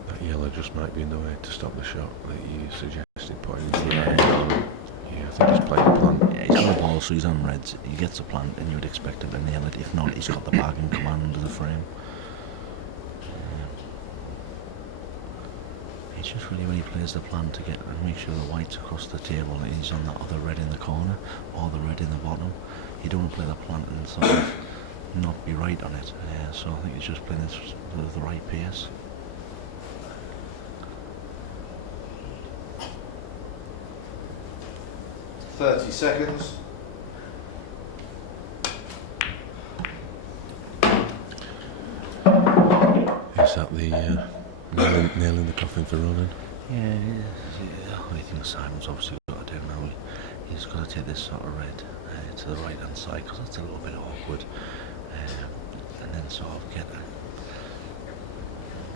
That yellow just might be in the way to stop the shot that you suggested putting into the Yeah. red. Yeah, I think he's playing the plant. Yeah, he's got a ball, so he's on reds. He gets a plant, and you would expect him to nail it. If not, he's got the bag and command under the frame. It's just really when he plays the plan to get and make sure the white's across the table and he's on that other red in the corner or the red in the bottom. You don't want to play the plant and sort of not be right on it. So I think he's just playing this with the right pace. "30 seconds. Is that the nail in the coffin for running? Yeah, the only thing Simon's obviously got to do now, he's got to take this sort of red to the right hand side, because that's a little bit awkward, and then sort of get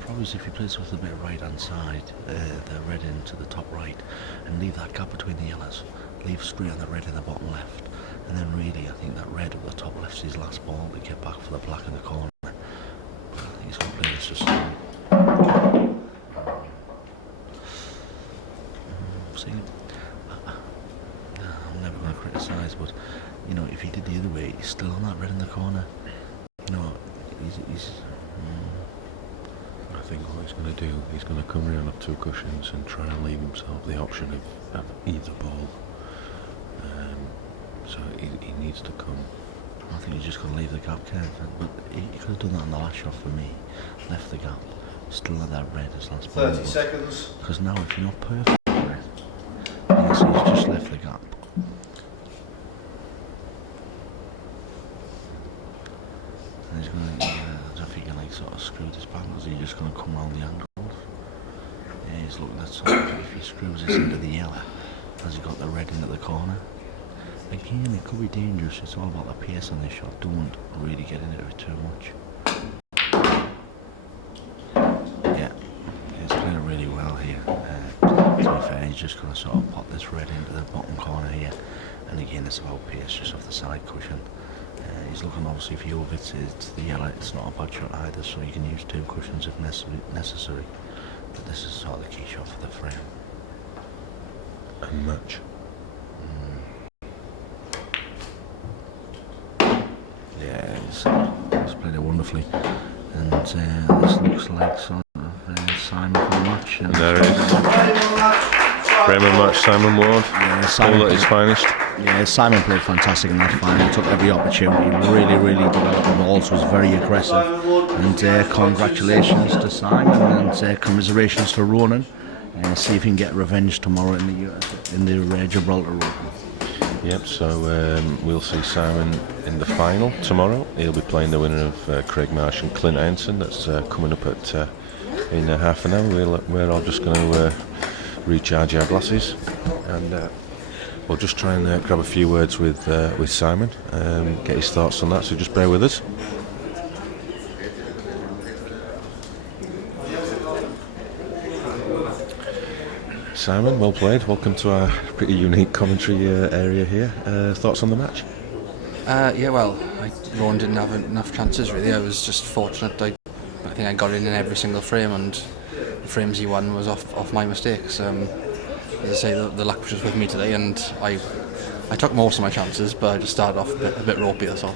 probably if he plays with a bit of right hand side, the red into the top right, and leave that gap between the yellows, leave straight on the red in the bottom left, and then really I think that red at the top left's his last ball to get back for the black in the corner. I think he's going to play this just see, I'm never going to criticise, but you know, if he did the other way, he's still on that red in the corner. You know, he's I think what he's going to do, he's going to come round up two cushions and try and leave himself the option of either ball. So he needs to come. I think he's just going to leave the gap, Kev. But he could have done that in the last shot for me. Left the gap, still had that red as last ball. 30 seconds. Because now if you're not perfect for it, yeah, so he's just left the gap. And he's going to, I don't know if he can like sort of screw this back, or is he just going to come round the angle? Yeah, he's looking at sort of, if he screws this into the yellow, has he got the red into the corner? Again, it could be dangerous. It's all about the pace on this shot. Don't really get into it too much. Yeah, he's playing it really well here. To be fair, he's just going to sort of pop this red into the bottom corner here. And again, it's about pace just off the side cushion. He's looking, obviously, if he overhits it to the yellow, it's not a bad shot either, so you can use two cushions if necessary. But this is sort of the key shot for the frame. And match. Yeah, he's played it wonderfully. And this looks like sort of Simon for the match. And there it is. Frame of match, Simon Ward. Yeah, Simon all at his finest. Yeah, Simon played fantastic in that final. Took every opportunity. Really developed the balls. Was very aggressive. And congratulations to Simon and commiserations to Ronan. See if he can get revenge tomorrow in the Gibraltar Open. Yep, so we'll see Simon in the final tomorrow. He'll be playing the winner of Craig Marsh and Clint Henson. That's coming up in half an hour. We're all just going to recharge our glasses and We'll just try and grab a few words with Simon, get his thoughts on that, so just bear with us. Simon, well played. Welcome to our pretty unique commentary area here. Thoughts on the match? Yeah, well, Rowan didn't have enough chances really. I was just fortunate. I think I got in every single frame, and the frames he won was off my mistakes. As I say, the luck was just with me today, and I took most of my chances, but I just started off a bit ropey, that's all.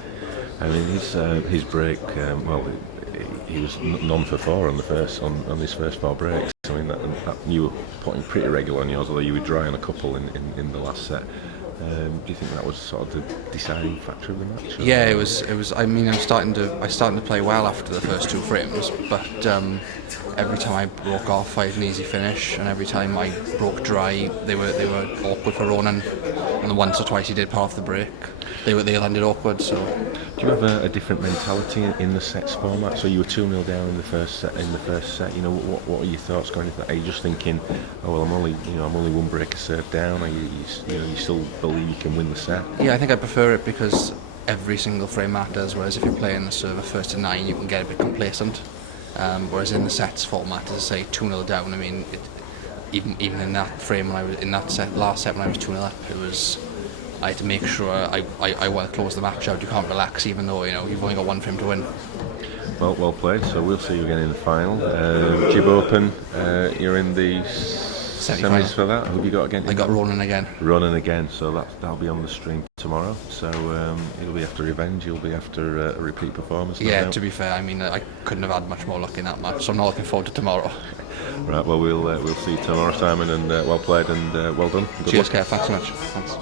I mean, his break, well, he was none for four on his first four breaks. I mean, that you were putting pretty regular on yours, although you were dry on a couple in the last set. Do you think that was sort of the deciding factor of the match? Or? Yeah, it was. I mean, I started to play well after the first two frames, but every time I broke off, I had an easy finish, and every time I broke dry, they were awkward for Ronan. And the once or twice he did pull off the break, they landed awkward. So, do you have a different mentality in the sets format? So you were 2-0 down in the first set. You know, what are your thoughts going into that? Are you just thinking, oh well, I'm only one break a serve down? Are you still believe you can win the set? Yeah, I think I prefer it because every single frame matters. Whereas if you're playing the server first to 9, you can get a bit complacent. Whereas in the sets format, as I say, 2-0 down. I mean, even in that frame when I was in that last set when I was 2-0 up, I had to make sure I want to close the match out. You can't relax, even though you've only got one frame to win. Well played. So we'll see you again in the final. Gib Open, you're in the semis for that. Who have you got again? I got Ronan again. Ronan again. So that'll be on the stream tomorrow. So you'll be after revenge. You'll be after a repeat performance. Yeah. To be fair, I mean, I couldn't have had much more luck in that match. So I'm not looking forward to tomorrow. Right. Well, we'll see you tomorrow, Simon. And well played and well done. Good Cheers, luck. Kev. Thanks so much. Thanks.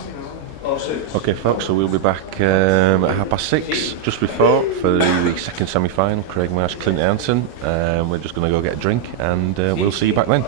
Okay, folks, so we'll be back at 6:30 just before for the second semi-final. Craig Marsh, Clint Hanson. We're just going to go get a drink and we'll see you back then.